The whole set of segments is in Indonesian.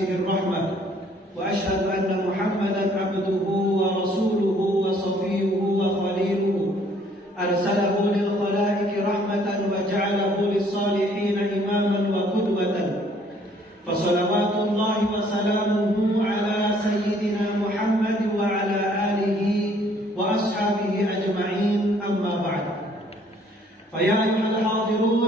نفسه الرحمة وأشهد أن محمدا عبده ورسوله وصفيه وخليله أرسله للخلائق رحمة وجعله للصالحين إماما وقدوة فصلوات الله وسلامه على سيدنا محمد وعلى آله وأصحابه أجمعين أما بعد فيا أيها الحاضرون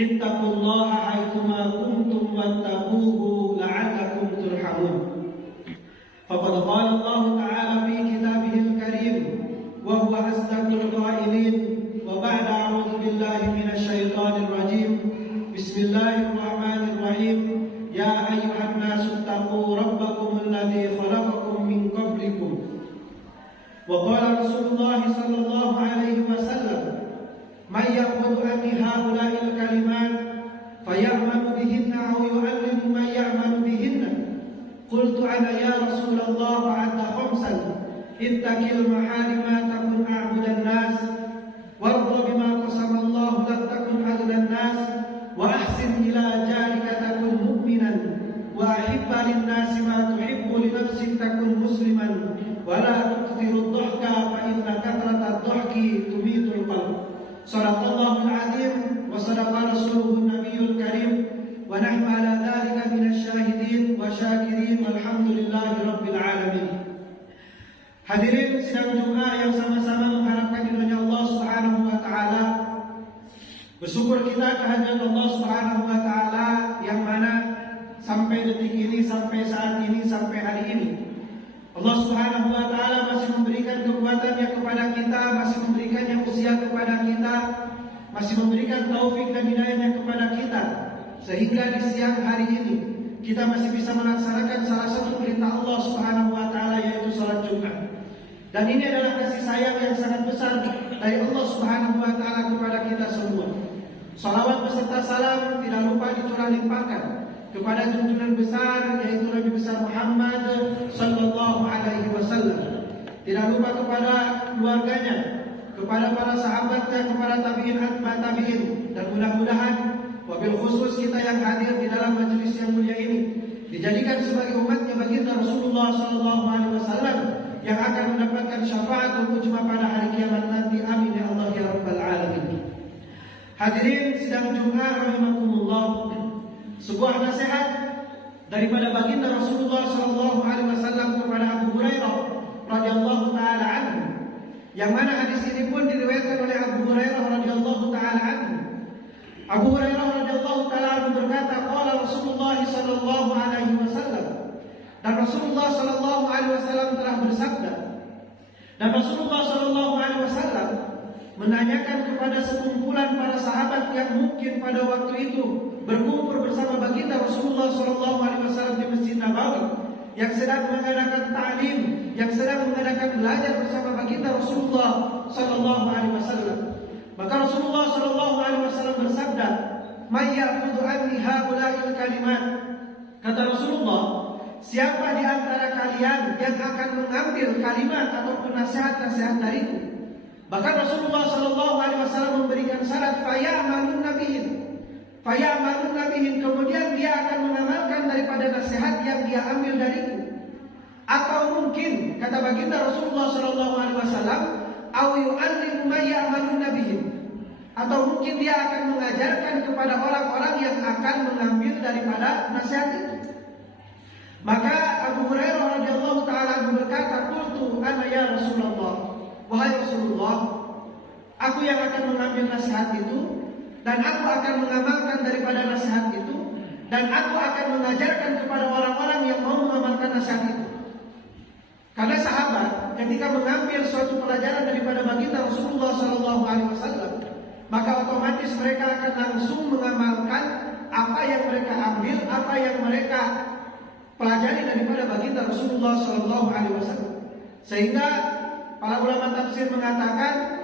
اتقوا الله حيثما كنتم واتقوه لعلكم ترحمون فقد قال الله تعالى في كتابه الكريم وهو أصدق القائلين وبعد أعوذ بالله من الشيطان الرجيم بسم الله الرحمن الرحيم يا أيها الناس اتقوا ربكم الذي خلقكم من قبلكم وقال رسول الله صلى الله عليه وسلم من يأخذ عني هؤلاء الكلمات فيعمل بهن أو يعلم من يعمل بهن قلت أنا يا رسول الله عد خمسا اتق المحارم تكن أعبد الناس وارض بما قسم الله لن تكن أغنى الناس وأحسن إلى جارك تكن مؤمنا وأحب للناس ما تحب لنفسك تكن مسلما ولا تكثر الضحك فإن كثرة الضحك تميت القلب صدق الله العظيم وصدق رسوله النبي الكريم ونحن على ذلك من الشاهدين والشاكرين والحمد لله رب العالمين. Hadirin sidang Jumat yang sama-sama mengharapkan ridhonya Allah Subhanahu wa taala. Bersyukur kita kehadirat Allah Subhanahu wa taala yang mana sampai detik ini, sampai saat ini, sampai hari ini Allah Subhanahu wa taala masih memberikan kekuatannya kepada kita, masih memberikan yang usia kepada kita, masih memberikan taufik dan hidayahnya kepada kita, sehingga di siang hari ini kita masih bisa melaksanakan salah satu perintah Allah Subhanahu wa taala, yaitu salat Jumat. Dan ini adalah kasih sayang yang sangat besar dari Allah Subhanahu wa taala kepada kita semua. Salawat beserta salam tidak lupa dicurah limpahkan kepada junjungan besar, yaitu Nabi besar Muhammad sallallahu alaihi wasallam. Tidak lupa kepada keluarganya, kepada para sahabatnya, kepada tabi'in, atba tabi'in, dan mudah-mudahan wabil khusus kita yang hadir di dalam majelis yang mulia ini dijadikan sebagai umatnya baginda Rasulullah sallallahu alaihi wasallam yang akan mendapatkan syafaat dan ujma pada hari kiamat nanti. Amin ya Allah ya rabbal alamin. Hadirin sidang Jumat rahimakumullah, sebuah nasihat daripada baginda Rasulullah sallallahu alaihi wasallam kepada Abu Hurairah radhiyallahu taala anhu, yang mana hadis ini pun diriwayatkan oleh Abu Hurairah radhiyallahu taala anhu. Abu Hurairah radhiyallahu taala anhu berkata, qala Rasulullah sallallahu alaihi wasallam, dan Rasulullah sallallahu alaihi wasallam telah bersabda. Dan Rasulullah sallallahu alaihi wasallam menanyakan kepada sekumpulan para sahabat yang mungkin pada waktu itu berkumpul bersama baginda Rasulullah sallallahu alaihi wasallam di Masjid Nabawi, yang sedang mengadakan ta'lim, yang sedang mengadakan belajar bersama baginda Rasulullah sallallahu alaihi wasallam. Maka Rasulullah sallallahu alaihi wasallam bersabda, "May ya'khudhu anni haula'il kalimat." Kata Rasulullah, siapa di antara kalian yang akan mengambil kalimat ataupun nasihat-nasihat dariku? Bahkan Rasulullah sallallahu alaihi wasallam memberikan syarat, faya'malun nabiyin. Faya'malun nabiyin, kemudian dia akan mengamalkan daripada nasihat yang dia ambil dariku. Atau mungkin kata baginda Rasulullah sallallahu alaihi wasallam, au yu'allimu may ya'malun nabiyin. Atau mungkin dia akan mengajarkan kepada orang-orang yang akan mengambil daripada nasihat itu. Maka Abu Hurairah radhiyallahu taala berkata, "Qultu ana ya Rasulullah." Wahai Rasulullah, aku yang akan mengambil nasihat itu, dan aku akan mengamalkan daripada nasihat itu, dan aku akan mengajarkan kepada orang-orang yang mau mengamalkan nasihat itu. Karena sahabat ketika mengambil suatu pelajaran daripada baginda Rasulullah sallallahu alaihi wasallam, maka otomatis mereka akan langsung mengamalkan apa yang mereka ambil, apa yang mereka pelajari daripada baginda Rasulullah sallallahu alaihi wasallam. Sehingga para ulama tafsir mengatakan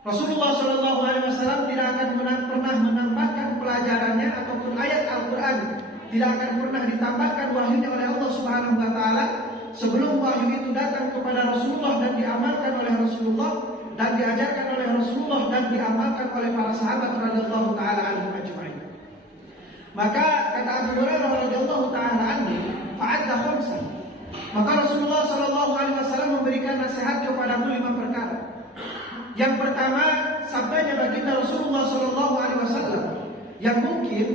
Rasulullah sallallahu alaihi wasallam tidak akan pernah menambahkan pelajarannya ataupun ayat Al-Qur'an, tidak akan pernah ditambahkan wahyunya oleh Allah Subhanahu wa taala sebelum wahyu itu datang kepada Rasulullah dan diamalkan oleh Rasulullah dan diajarkan oleh Rasulullah dan diamalkan oleh para sahabat radhiyallahu taala anhum ajma'in. Maka kata Abu Hurairah radhiyallahu taala anhu, fa'adda khamsan. Maka Rasulullah sallallahu alaihi wasallam memberikan nasihat kepada 5 perkara. Yang pertama, sabdanya baginda Rasulullah sallallahu alaihi wasallam yang mungkin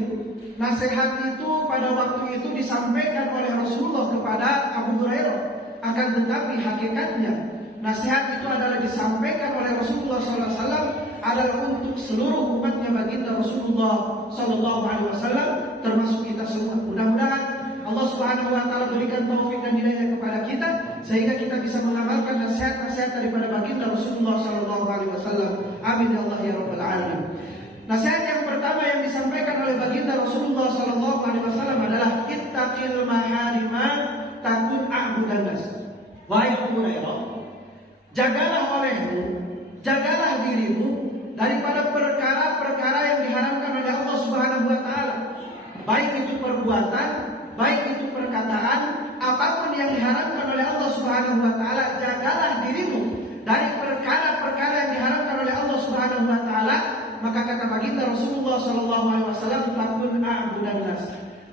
nasihat itu pada waktu itu disampaikan oleh Rasulullah kepada Abu Hurairah, akan tetapi hakikatnya nasihat itu adalah disampaikan oleh Rasulullah SAW adalah untuk seluruh umatnya baginda Rasulullah SAW, termasuk kita semua. Mudah-mudahan Allah Subhanahu wa taala berikan taufik dan hidayah kepada kita sehingga kita bisa mengamalkan nasihat-nasihat daripada baginda Rasulullah SAW. Amin ya Allah ya rabbal alamin. Nasihat yang pertama yang disampaikan oleh baginda Rasulullah SAW adalah ittaqil maharima takun a'budan nas. Wahai Abu Hurairah, jagalah olehmu, jagalah dirimu daripada perkara-perkara yang diharamkan oleh Allah Subhanahu wa taala. Baik itu perbuatan, baik itu perkataan, apapun yang diharamkan oleh Allah Subhanahu wa taala, jagalah dirimu dari perkara-perkara yang diharamkan oleh Allah Subhanahu wa taala. Maka kata baginda Rasulullah sallallahu alaihi wasallam, takun a'budan nas.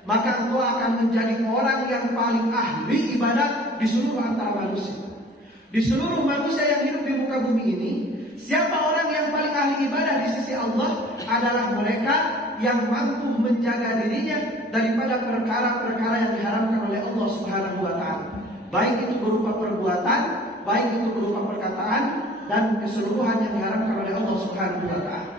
Maka engkau akan menjadi orang yang paling ahli ibadah di seluruh antara manusia. Di seluruh manusia yang hidup di muka bumi ini, siapa orang yang paling ahli ibadah di sisi Allah adalah mereka yang mampu menjaga dirinya daripada perkara-perkara yang diharamkan oleh Allah Subhanahu wa taala. Baik itu berupa perbuatan, baik itu berupa perkataan dan keseluruhan yang diharamkan oleh Allah Subhanahu wa taala.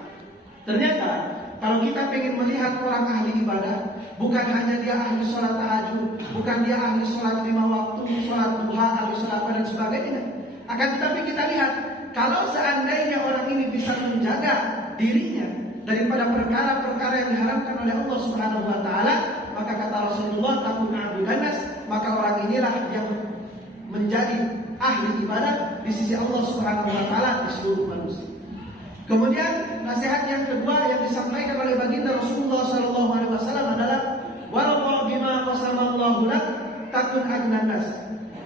Ternyata kalau kita ingin melihat orang ahli ibadah, bukan hanya dia ahli sholat tahajud, bukan dia ahli sholat 5 waktu, sholat duha, ahli sholat dan sebagainya. Akan tetapi kita lihat, kalau seandainya orang ini bisa menjaga dirinya daripada perkara-perkara yang diharamkan oleh Allah Subhanahu wa taala, maka kata Rasulullah, takun a'budan nas, maka orang inilah yang menjadi ahli ibadah di sisi Allah Subhanahu wa taala di seluruh manusia. Kemudian nasihat yang kedua yang disampaikan oleh baginda Rasulullah sallallahu alaihi wasallam adalah warḍa bima qasamallahu lak takun agnan nas.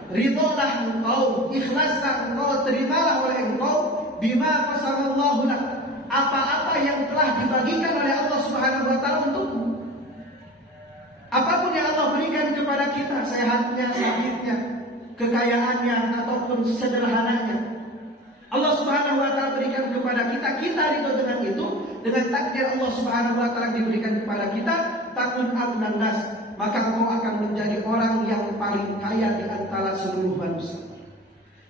Ridholah engkau, ikhlaslah engkau, terimalah oleh engkau bima qasamallahu lak, apa-apa yang telah dibagikan oleh Allah Subhanahu wa taala untukmu. Apapun yang Allah berikan kepada kita, sehatnya, sakitnya, kekayaannya ataupun sederhananya, Allah Subhanahu wa taala berikan kepada kita, kita ridho dengan itu, dengan takdir Allah Subhanahu wa taala diberikan kepada kita, takun agnan nas, maka engkau akan menjadi orang yang paling kaya di antara seluruh manusia.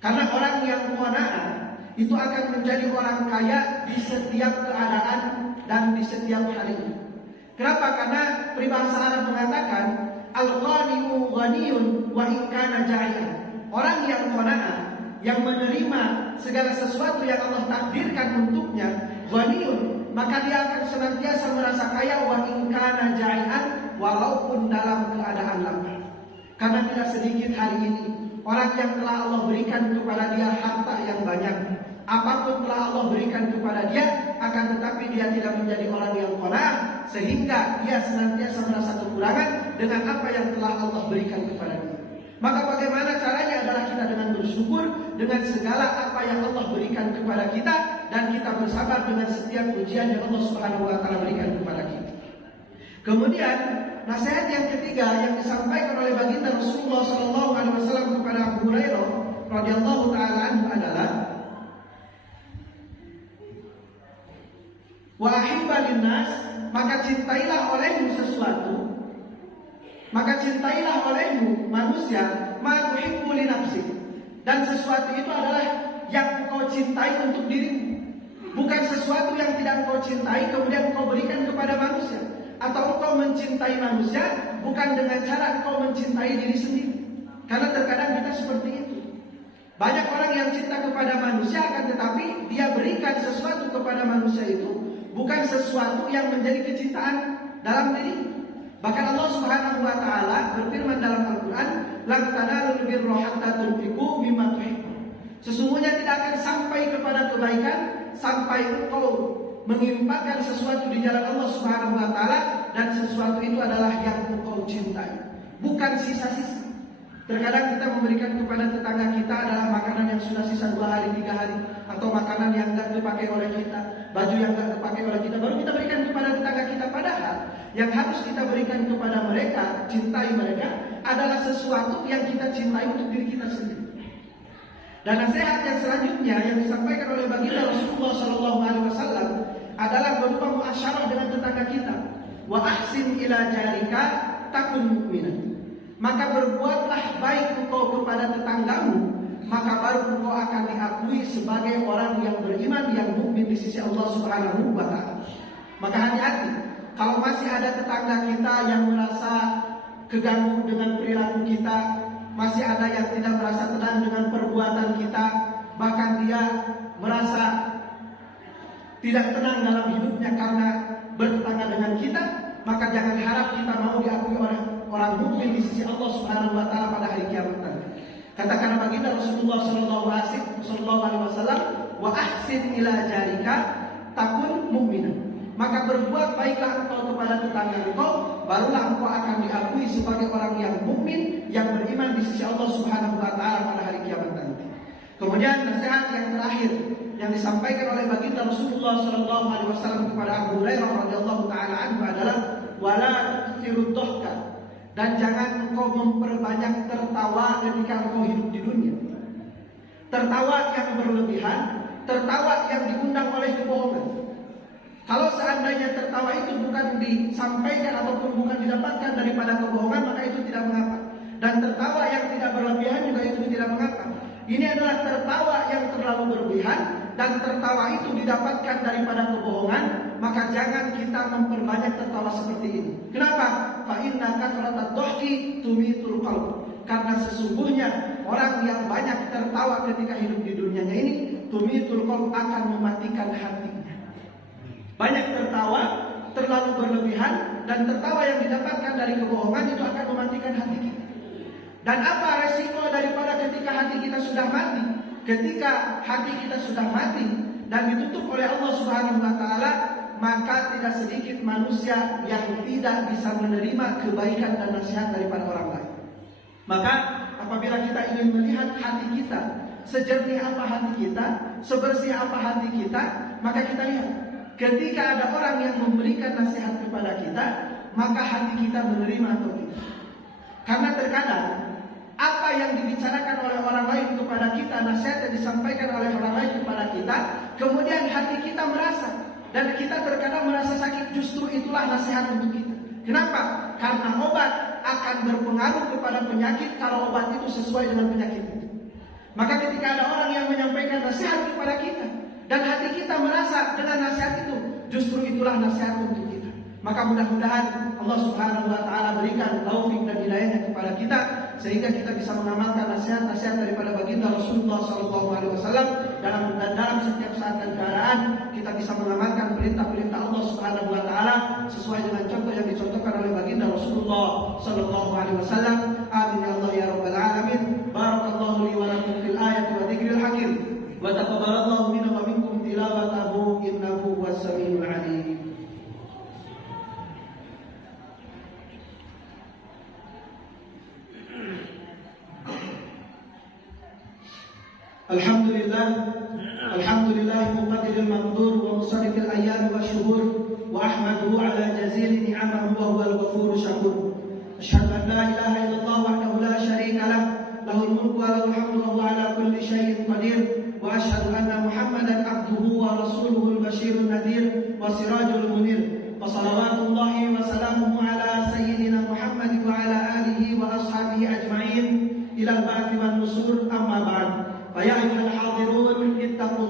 Karena orang yang qanaah itu akan menjadi orang kaya di setiap keadaan dan di setiap hari. Kenapa? Karena peribahasa Arab mengatakan al-qani'u ghaniyun wa in kana ja'ian. Orang yang qanaah, yang menerima segala sesuatu yang Allah takdirkan untuknya, ghaniyun, maka dia akan senantiasa merasa kaya wa in kana ja'ian, walaupun dalam keadaan lapar. Karena tidak sedikit hari ini orang yang telah Allah berikan kepada dia harta yang banyak, apapun telah Allah berikan kepada dia, akan tetapi dia tidak menjadi orang yang qanaah, sehingga dia senantiasa merasa kekurangan dengan apa yang telah Allah berikan kepada dia. Maka bagaimana caranya adalah kita dengan bersyukur dengan segala apa yang Allah berikan kepada kita, dan kita bersabar dengan setiap ujian yang Allah Subhanahu wa taala berikan kepada kita. Kemudian nasihat yang ketiga yang disampaikan oleh baginda Rasulullah sallallahu alaihi wasallam kepada Abu Hurairah radhiyallahu taala anhu adalah wa ahibba linnas, maka cintailah olehmu sesuatu, maka cintailah olehmu manusia ma tuhibbu li nafsik, dan sesuatu itu adalah yang engkau cintai untuk dirimu, bukan sesuatu yang tidak engkau cintai kemudian engkau berikan kepada manusia, atau engkau mencintai manusia bukan dengan cara engkau mencintai diri sendiri. Karena terkadang kita seperti itu. Banyak orang yang cinta kepada manusia, akan tetapi dia berikan sesuatu kepada manusia itu bukan sesuatu yang menjadi kecintaan dalam diri. Bahkan Allah Subhanahu wa taala berfirman dalam Al-Qur'an, "Lan tanalul birra hatta tunfiqu mimma tuhibbun." Sesungguhnya tidak akan sampai kepada kebaikan sampai engkau menginfakkan sesuatu di jalan Allah Subhanahu wa taala, dan sesuatu itu adalah yang engkau cintai, bukan sisa-sisa. Terkadang kita memberikan kepada tetangga kita adalah makanan yang sudah sisa 2 hari, 3 hari, atau makanan yang tidak dipakai oleh kita. baju yang tidak terpakai oleh kita baru kita berikan kepada tetangga kita. Padahal yang harus kita berikan kepada mereka, cintai mereka, adalah sesuatu yang kita cintai untuk diri kita sendiri. Dan nasihat yang selanjutnya yang disampaikan oleh baginda Rasulullah SAW adalah berupa muasyarah dengan tetangga kita. Wa ahsin ila jarika takun mu'minan. Maka berbuatlah baik engkau kepada tetanggamu, maka baru engkau akan diakui sebagai orang yang beriman, yang mukmin di sisi Allah Subhanahu wa taala. Maka hati-hati kalau masih ada tetangga kita yang merasa keganggu dengan perilaku kita, masih ada yang tidak merasa tenang dengan perbuatan kita, bahkan dia merasa tidak tenang dalam hidupnya karena bertetangga dengan kita, maka jangan harap kita mau diakui oleh orang mukmin di sisi Allah Subhanahu wa taala pada hari kiamat nanti. Katakan baginda Rasulullah sallallahu alaihi wasallam, wa ahsin ila jarika takun mu'minan. Maka berbuat baiklah engkau kepada tetangga engkau, barulah engkau akan diakui sebagai orang yang mukmin, yang beriman di sisi Allah Subhanahu wa taala pada hari kiamat nanti. Kemudian nasihat yang terakhir yang disampaikan oleh baginda Rasulullah sallallahu alaihi wasallam kepada Abu Hurairah radhiyallahu taala anhu adalah wala tusiruddahka. Dan jangan engkau memperbanyak tertawa ketika engkau hidup di dunia. Tertawa yang berlebihan, tertawa yang diundang oleh kebohongan. Kalau seandainya tertawa itu bukan disampaikan ataupun bukan didapatkan daripada kebohongan, maka itu tidak mengapa. Dan tertawa yang tidak berlebihan juga itu tidak mengapa. Ini adalah tertawa yang terlalu berlebihan, dan tertawa itu didapatkan daripada kebohongan, maka jangan kita memperbanyak tertawa seperti ini. Kenapa? Fa inna kathratad dhahki tumitul qalb. Karena sesungguhnya orang yang banyak tertawa ketika hidup di dunianya ini, tumitul qalb, akan mematikan hatinya. Banyak tertawa terlalu berlebihan, dan tertawa yang didapatkan dari kebohongan itu akan mematikan hati kita. Dan apa resiko daripada ketika hati kita sudah mati? Ketika hati kita sudah mati dan ditutup oleh Allah Subhanahu wa taala, maka tidak sedikit manusia yang tidak bisa menerima kebaikan dan nasihat daripada orang lain. Maka apabila kita ingin melihat hati kita, sejernih apa hati kita, sebersih apa hati kita, maka kita lihat ketika ada orang yang memberikan nasihat kepada kita, maka hati kita menerima atau tidak. Karena terkadang apa yang dibicarakan oleh orang lain kepada kita, nasihat yang disampaikan oleh orang lain kepada kita, kemudian hati kita merasa, dan kita terkadang merasa sakit, justru itulah nasihat untuk kita. Kenapa? Karena obat akan berpengaruh kepada penyakit kalau obat itu sesuai dengan penyakit itu. Maka ketika ada orang yang menyampaikan nasihat kepada kita, dan hati kita merasa dengan nasihat itu, justru itulah nasihat untuk kita. Maka mudah-mudahan Allah Subhanahu wa taala berikan taufik dan hidayahnya kepada kita, sehingga kita bisa mengamalkan nasihat-nasihat daripada baginda Rasulullah SAW dalam setiap saat dan keadaan. Kita bisa mengamalkan perintah-perintah Allah Subhanahu wa taala sesuai dengan contoh yang dicontohkan oleh baginda Rasulullah SAW. Amin ya Allah ya rabbal alamin. Barakallahu li wa lakum fil ayati wa dzikril hakim. Wa taqabbalallahu minna wa minkum tilawatahu innahu was-sami'ul 'alim. Alhamdulillah muqaddiril maqdur wa musarrifil ayyam wa syuhur, wa ahmaduhu ala jazili ni'amahu wa huwal ghafurur syakur. Asyhadu an la ilaha illallah wahdahu la syarika lah, lahul mulku wa lahul hamdu wa huwa ala kulli syai'in qadir. Wa asyhadu anna Muhammadan abduhu wa rasuluhul basyirun nadhir wa sirajul munir. Wa salawatullahi wa salamuhu ala sayyidina Muhammad wa ala alihi wa ashabihi ajma'in ila al-ba'thi wan nusur, amma ba'd. فيا أيها الحاضرون اتقوا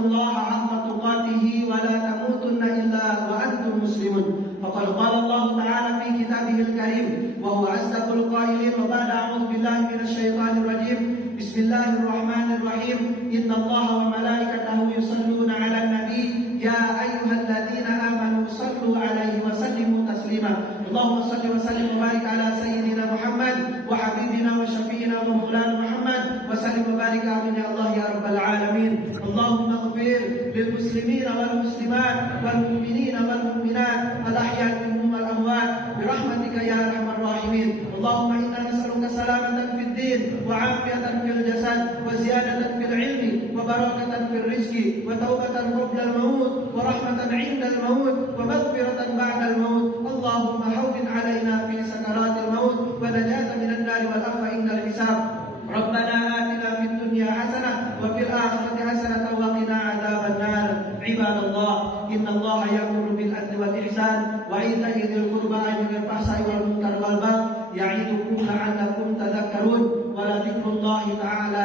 الله حق تقاته ولا تموتن إلا وأنتم مسلمون. فقد قال الله تعالى في كتابه الكريم وهو أصدق القائلين، وبعد أعوذ بالله من الشيطان الرجيم بسم الله الرحمن الرحيم إن الله وملائكته يصلون على النبي يا أيها الذين آمنوا صلوا عليه وسلموا تسليما. اللهم صل وسلم وبارك على سيدنا محمد وحبيبنا وشفينا ومولانا محمد وسلم وبارك عليه يا الله يا رب العالمين. اللهم اغفر للمسلمين والمسلمات والمؤمنين والمؤمنات الأحياء منهم والأموات برحمتك يا أرحم الراحمين. اللهم إنا نسألك سلامة في الدين وعافية في الجسد وزيادة في العلم وبركة في الرزق وتوبة قبل الموت ورحمة عند الموت ومغفرة بعد الموت. اللهم هون علينا في سكرات الموت ونجاة من النار والعفو عند الحساب. ربنا آتنا في الدنيا حسنة وفي الآخرة حسنة وقنا عذاب النار. عباد الله، إن الله يأمر بالعدل والإحسان وإيتاء ذي القربى وينهى عن الفحشاء والمنكر والبغي يعظكم لعلكم تذكرون. ولذكر الله تعالى